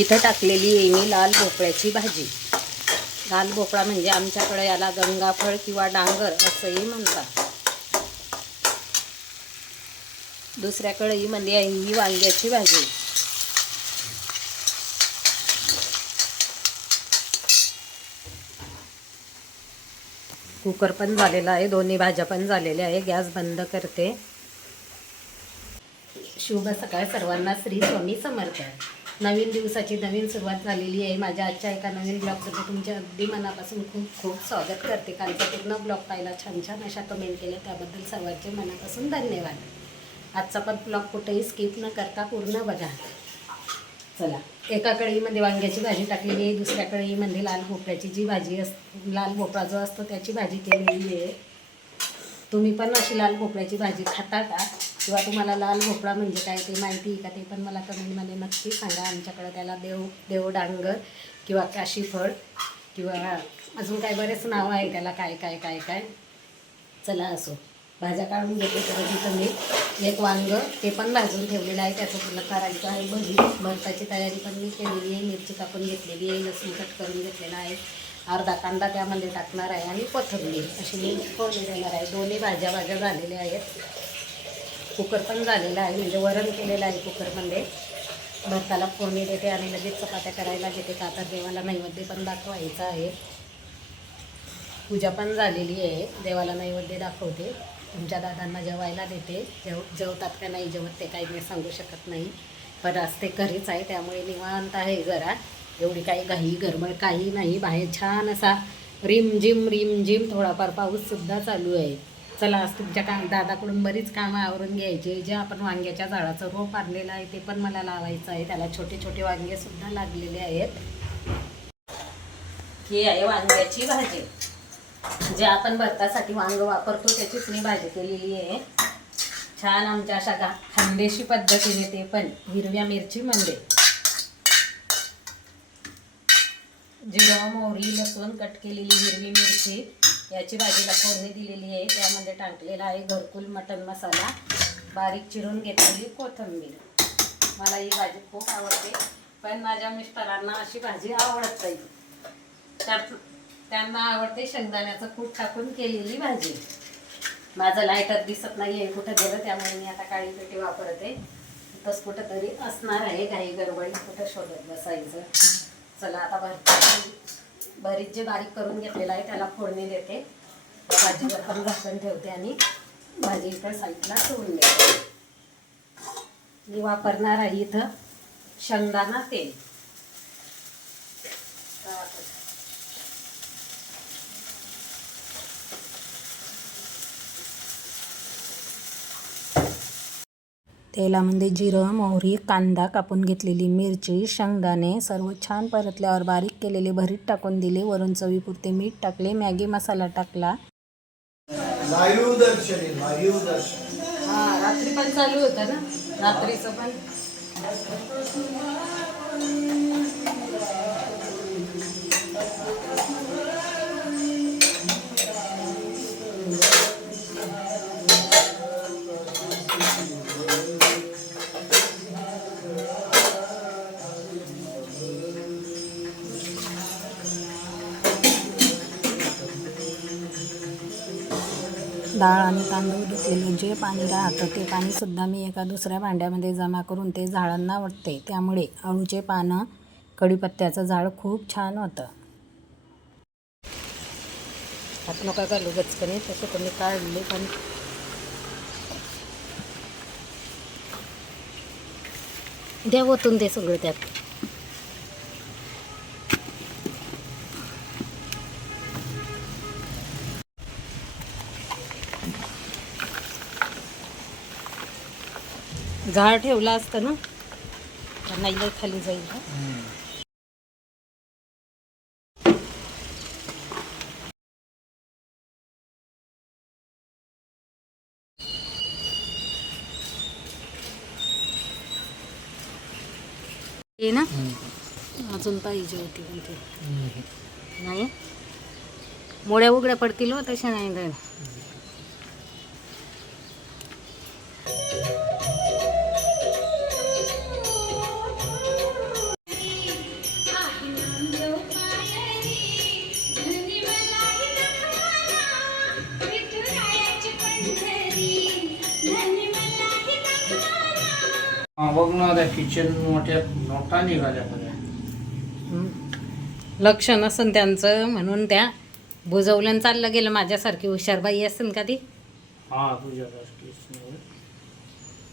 इथं टाकलेली आहे मी लाल भोपळ्याची भाजी. लाल भोपळा म्हणजे आमच्याकडे याला गंगाफळ किंवा डांगर असंही म्हणतात. दुसऱ्या कढईमध्ये आहे ही वांग्याची भाजी. कुकर पण झालेला आहे, दोन्ही भाज्या पण झालेल्या आहे. गॅस बंद करते. शुभ सकाळ सर्वांना. श्री स्वामी समर्थ. नवीन दिवसाची नवीन सुरुवात झालेली आहे. माझ्या आजच्या एका नवीन ब्लॉगसाठी तुमचे अगदी मनापासून खूप खूप स्वागत करते. कालचा पूर्ण ब्लॉग पाहिला, छान छान अशा कमेंट केल्या, त्याबद्दल सर्वांचे मनापासून धन्यवाद. आजचा पण ब्लॉग कुठेही स्किप न करता पूर्ण बघा. चला, एका कढईमध्ये वांग्याची भाजी टाकलेली आहे, दुसऱ्या कढईमध्ये लाल भोपळ्याची जी भाजी लाल भोपळा जो असतो त्याची भाजी केलेली आहे. तुम्ही पण अशी लाल भोपळ्याची भाजी खाता का? किंवा तुम्हाला लाल भोपळा म्हणजे काय ते माहिती आहे का? ते पण मला कमेंटमध्ये नक्की सांगा. आमच्याकडे त्याला देवडांगर किंवा काशीफळ किंवा अजून काय बरेच नावं आहे त्याला, काय काय काय काय. चला असो, भाज्या काढून घेते. तर इथं मी एक वांगं ते पण भाजून ठेवलेलं आहे, त्याचं पुन्हा करायचं आहे. भरताची तयारी पण मी केलेली आहे. मिरची कापून घेतलेली आहे, लसूण कट करून घेतलेला आहे, अर्धा कांदा त्यामध्ये टाकणार आहे आणि कोथिंबीर अशी मी फोडणी देणार आहे. दोन्ही भाज्या झालेल्या आहेत. कुकर पण झालेला आहे, म्हणजे वरण केलेलं आहे कुकरमध्ये. भरताला फोडणी देते आणि लगेच चपात्या करायला घेते, का तर देवाला नैवेद्य पण दाखवायचा आहे. पूजा पण झालेली आहे, देवाला नैवेद्य दाखवते. तुमच्या दादांना जेवायला देते. जेवतात का नाही जेवत ते काही मी सांगू शकत नाही, पण आज ते घरीच आहे त्यामुळे निवांत आहे जरा. एवढी काही घाई गडबड काही नाही. बाहेर छान असा रिमझिम थोडाफार पाऊससुद्धा चालू आहे. चला, आज तुमच्या दादाकडून बरीच कामं आवरून घ्यायची. जे आपण वांग्याच्या झाडाचं रोप आणलेलं आहे ते पण मला लावायचं आहे. त्याला छोटे छोटे वांगेसुद्धा लागलेले आहेत. ही आहे वांग्याची भाजी. जे आपण भरतासाठी वांग वापरतो त्याचीच मी भाजी केलेली आहे. छान आमच्या अशा खानदेशी पद्धतीने, ते पण हिरव्या मिरचीमध्ये जिरं, मोहरी, लसूण, कट केलेली हिरवी मिरची याची भाजीला फोडणी दिलेली आहे. त्यामध्ये टाकलेला आहे घरकुल मटण मसाला, बारीक चिरून घेतलेली कोथिंबीर. मला ही भाजी खूप आवडते, पण माझ्या मिस्टरांना अशी भाजी आवडत नाही. त्यांना आवडते शेंगदाण्याचं कूट टाकून केलेली भाजी. माझं लायटर दिसत नाही आहे कुठं गेलं, त्यामुळे मी आता काळी पेटी वापरते. तसं कुठं तरी असणार आहे, घाई गडबडी कुठं शोधत बसायचं. चला, आता भरीत जे बारीक करून घेतलेलं आहे त्याला फोडणी देते. भाजीवर पण झाकण ठेवते आणि भाजी इकडे साईडला ठेवून देते. मी वापरणार आहे इथं शेंगदाणा तेल. तेलामध्ये जिरं, मोहरी, कांदा, कापून घेतलेली मिरची, शेंगदाणे सर्व छान परतल्यावर बारीक केलेले भरीत टाकून दिले. वरून चवीपुरते मीठ टाकले, मॅगी मसाला टाकला. लाईव्ह दर्शन. हां, रात्री पण चालू होतं ना, रात्रीचं पण. डाळ आणि तांदूळ धुतलेलं जे पाणी राहतं ते पाणीसुद्धा मी एका दुसऱ्या भांड्यामध्ये जमा करून ते झाडांना वाटते. त्यामुळे अळूचे पानं, कढीपत्त्याचं झाड खूप छान होतं. हात नका घालू गचकने, तसं तुम्ही काढले पण द्या ओतून ते सगळं त्यात. झाड ठेवला असतं ना तर नाही लय खाली जाईल. हे ना अजून पाहिजे होती पण ते नाही. मोड्या उघड्या पडतील हो, तशा नाही तर. बघ ना त्या किचन मोठ्या नोटा निघाल्या सगळ्या. लक्ष नसन त्यांचं म्हणून त्या बुजवल्यानं चाललं गेलं. माझ्यासारखी हुशारबाई असेल का ती? हा तुझ्यासारखीच नाही.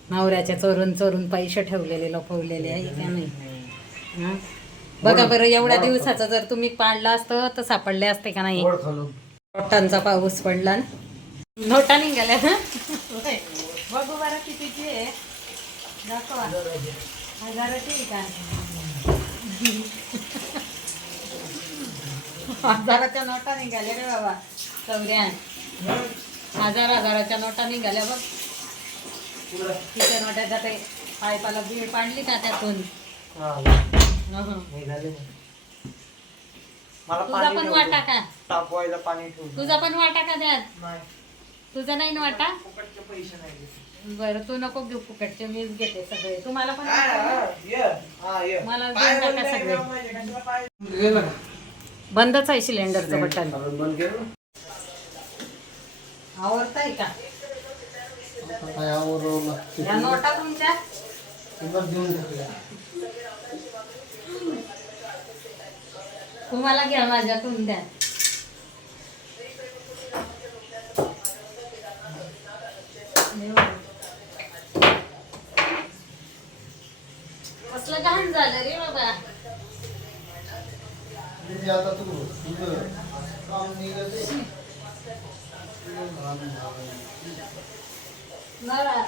नवऱ्याच्या चोरून चोरून पैसे ठेवलेले लपवलेले आहे का नाही? हं? बघा बरं, एवढ्या दिवसाचं जर तुम्ही पाडलं असतं तर सापडले असते का नाही? वर खालून. नोटांचा पाऊस पडला ना. नोटा निघाल्या ना. बघू बरं कितीची आहे, दाखवा. हजाराची आहे का? हजाराच्या नोटा निघाल्या रे बाबा. चौऱ्या हजाराच्या नोटा निघाल्या बघ. तिच्या नोट्याच्या ते पायपाला बीड पाडली का त्यातून? तुझा पण वाटा का? तापवायला पाणी ठेवलं. तुझा पण वाटा का त्यात? नाही, तुझा नाही ना वाटा? फुकटचे पैसे नाही. बरं, तू नको घेऊ फुकटचे, मीच घेते सगळे. तुम्हाला पण मला पाय देऊन बंद टाका आहे सगळे. का माझे? कशाला पाय? गेलं का? बंदच आहे सिलेंडरचं बटन. बंद केलं. आवडतंय का काय आवरून लागते. या नोटा तुमच्या? पुन्हा देऊन टाकल्या. तुम्हाला घ्या, माझ्याकडून द्या. कसलं घाण झालं रे बाबा. म्हणजे आता तू तुझं काम निघत आहे. बरं,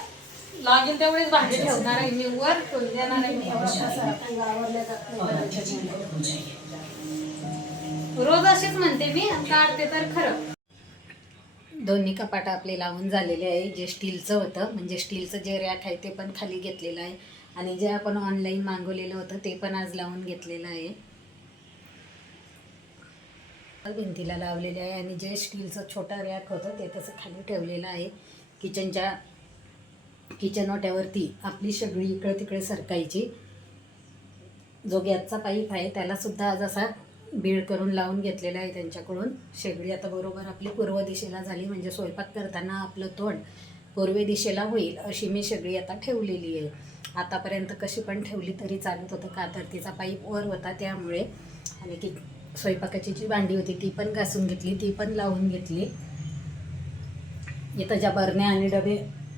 लागेल तेवढेच भांडे ठेवणार आहे मी, वर ठेवून देणार आहे मी. रोज अशीच म्हणते मी, काढते तर खरं. दोन्ही कपाट आपले लावून झालेले आहे. जे स्टीलचं होतं, म्हणजे स्टीलचं जे रॅक आहे ते पण खाली घेतलेलं आहे, आणि जे आपण ऑनलाईन मागवलेलं होतं ते पण आज लावून घेतलेलं आहे. भिंतीला लावलेले आहे, आणि जे स्टीलचं छोटा रॅक होतं ते तसं खाली ठेवलेलं आहे. किचन ओट्यावरती आपली सगळी इकडे तिकडे सरकायची. जो गॅसचा पाईप आहे त्याला सुद्धा आज असा बीड करून लावून घेतलेला आहे त्यांच्याकडून. शेगडी आता बरोबर आपली पूर्व दिशेला झाली, म्हणजे स्वयंपाक करताना आपलं तोंड पूर्व दिशेला होईल अशी मी शेगडी आता ठेवलेली आहे. आतापर्यंत कशी पण ठेवली तरी चालत होतं, का तर तिचा पाईप वर होता त्यामुळे. आणि की स्वयंपाकाची जी भांडी होती ती पण घासून घेतली, ती पण लावून घेतली. इथं ज्या बरण्या आणि डबे,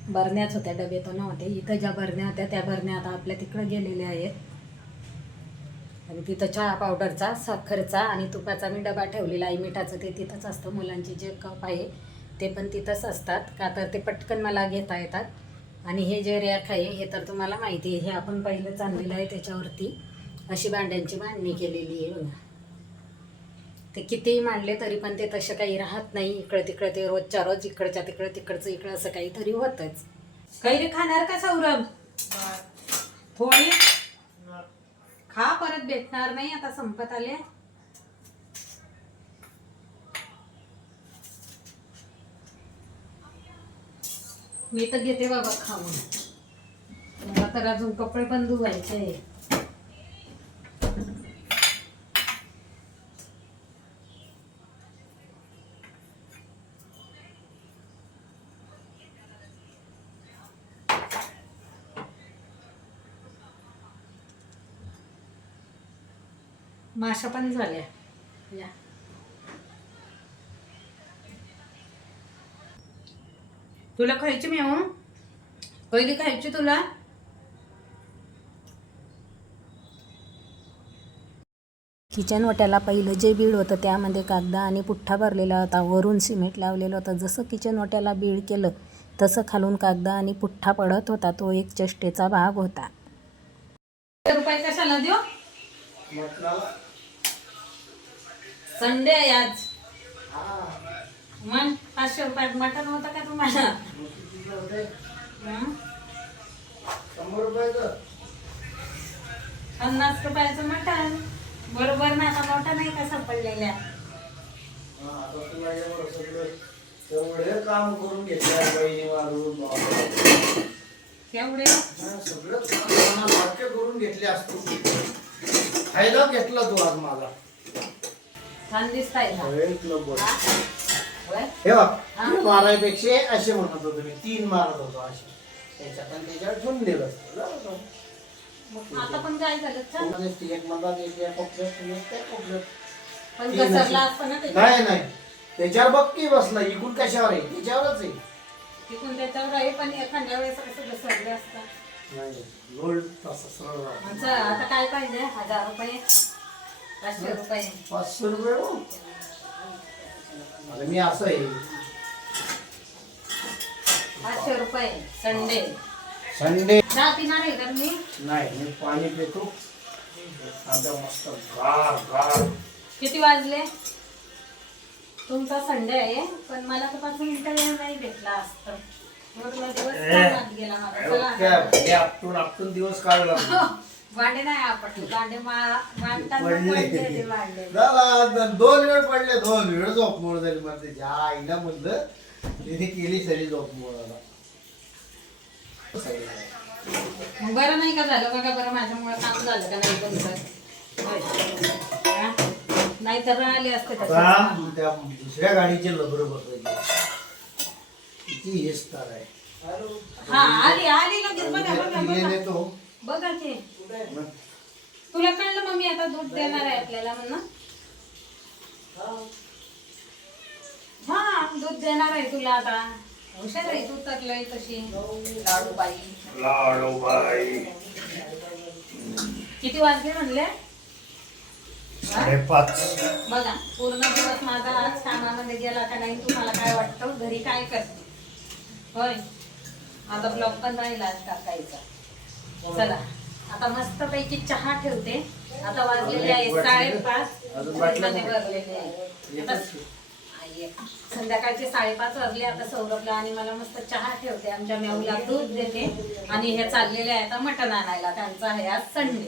बरण्याच होत्या, डबे तर नव्हते. इथं ज्या बरण्या होत्या त्या बरण्या आता आपल्या तिकडं गेलेल्या आहेत. आणि तिथं चहा पावडरचा, साखरचा आणि तुपाचा मी डबा ठेवलेला आहे. मिठाचं ते तिथंच असतं. मुलांचे जे कप आहे ते पण तिथंच असतात, का तर ते पटकन मला घेता येतात. आणि हे जे रॅक आहे हे तर तुम्हाला माहिती आहे, हे आपण पहिलंच आणलेलं आहे. त्याच्यावरती अशी भांड्यांची मांडणी केलेली आहे बघा. ते कितीही मांडले तरी पण ते तसं काही राहत नाही. इकडं तिकडं ते रोजच्या रोज इकडच्या तिकडं तिकडचं इकडं असं काहीतरी होतंच. कैरी खाणार का सौरभ? थोडी खा, परत भेटणार नाही, आता संपत आले. मी तर घेते बाबा खाऊन. मला तर अजून कपडे पण धुवायचे. माशा पण झाल्या या. तुला खायची मी हो, पहिली खायची तुला. किचन ओट्याला पहिलं जे बीड होतं त्यामध्ये कागदा आणि पुठ्ठा भरलेला होता, वरून सिमेंट लावलेलं होतं. जसं किचन ओट्याला बीड केलं तसं खालून कागदा आणि पुठ्ठा पडत होता. तो एक चेष्टेचा भाग होता. रुपये कशाला देऊ? संडे आहे आज. मग 500 रुपयात मटण होतं का तुम्हाला? 100 रुपयाचं 50 रुपयाचं मटण बरोबर ना. आता मोठा नाही का सापडलेल्या. आता तुला एवढं सगळं एवढे काम करून घेतले बहिणी वाढून केवढे सगळं काम वाक्य करून घेतले असतो. फायदा घेतला तू आज माझा. छान दिसताय ना. हे बघ, तीन मारायपेक्षा असे म्हणत होतो मी, 3 मारत होतो असे. त्याच्यात आणि त्याच्यावर ठेवून दिलं. मग आता पण काय झालं छान कोणाला ती एक मला एक या कोपऱ्यात आणि एक त्या कोपऱ्यात. पण घसरला असतं ना ते नाही नाही त्याच्यावर बघ की बसला इकून कशावर आहे त्याच्यावरच आहे. तिकून त्याच्यावर आहे पण एखाद्या वेळेस कसं घसरले असतं. नाही गोल्ड तसं सरळ राहतं. अच्छा आता काय पाहिजे 1000 रुपये 500 रुपये 500 रुपये हो. अरे मी असं आहे 500 रुपये संडे संडे चहा पिणार आहे तर मी नाही मी पाणी पितो आता मस्त गार गार. किती वाजले तुमचा संडे आहे पण मला तर 5 मिनिटं वेळ नाही भेटला असतं मग तुला दिवस कामात गेला माझा. चला आता. आपटून दिवस काढला भांडे नाही आपटले भांडे मांडताना पडले. पडले ते भांडे. झाला 2 वेळ पडले 2 वेळ झोप मोड झाली मला त्याच्या आईला म्हणलं तिने केली सरी झोप मोडाला. बरं नाही का झालं बघा बरं माझ्यामुळे काम झालं का नाही तुमचं होय. नाही तर आले असते त्याच्यात. त्या दुसऱ्या गाडीचे लबर बसायचे किती हेस्तार आहे. हा आली आली लगेच बघा बघा तिने बघा नेतो बघा की तुला कळलं मम्मी आता दूध देणार आहे आपल्याला म्हणून हा दूध देणार आहे तुला आता हुशार आहे तू तर लय तशी लाडूबाई किती वाजले म्हणले 5:30. बघा पूर्ण दिवस माझा आज कामामध्ये गेला का नाही तुम्हाला काय वाटतं घरी काय करते होय आता ब्लॉग पण राहिला आज टाकायचा. चला आता मस्त पैकी चहा ठेवते. आता वाजलेले आहे 5:30 मध्ये भरलेले आहे. आता संध्याकाळचे 5:30 वाजले. आता सौरभला आणि मला मस्त चहा ठेवते. आमच्या मेहूला दूध देते आणि हे चाललेले आहे आता मटण आणायला. त्यांचा आहे आज संडे.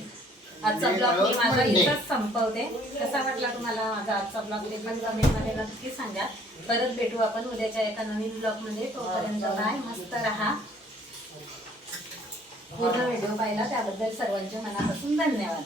आजचा ब्लॉग मी माझा इथंच संपवते. कसा वाटला तुम्हाला माझा आजचा ब्लॉग ते पण कमेंटमध्ये नक्की सांगा. परत भेटू आपण उद्याच्या एका नवीन ब्लॉगमध्ये. तोपर्यंत बाय मस्त राहा. पूर्ण व्हिडिओ पाहिला त्याबद्दल सर्वांचे मनापासून धन्यवाद.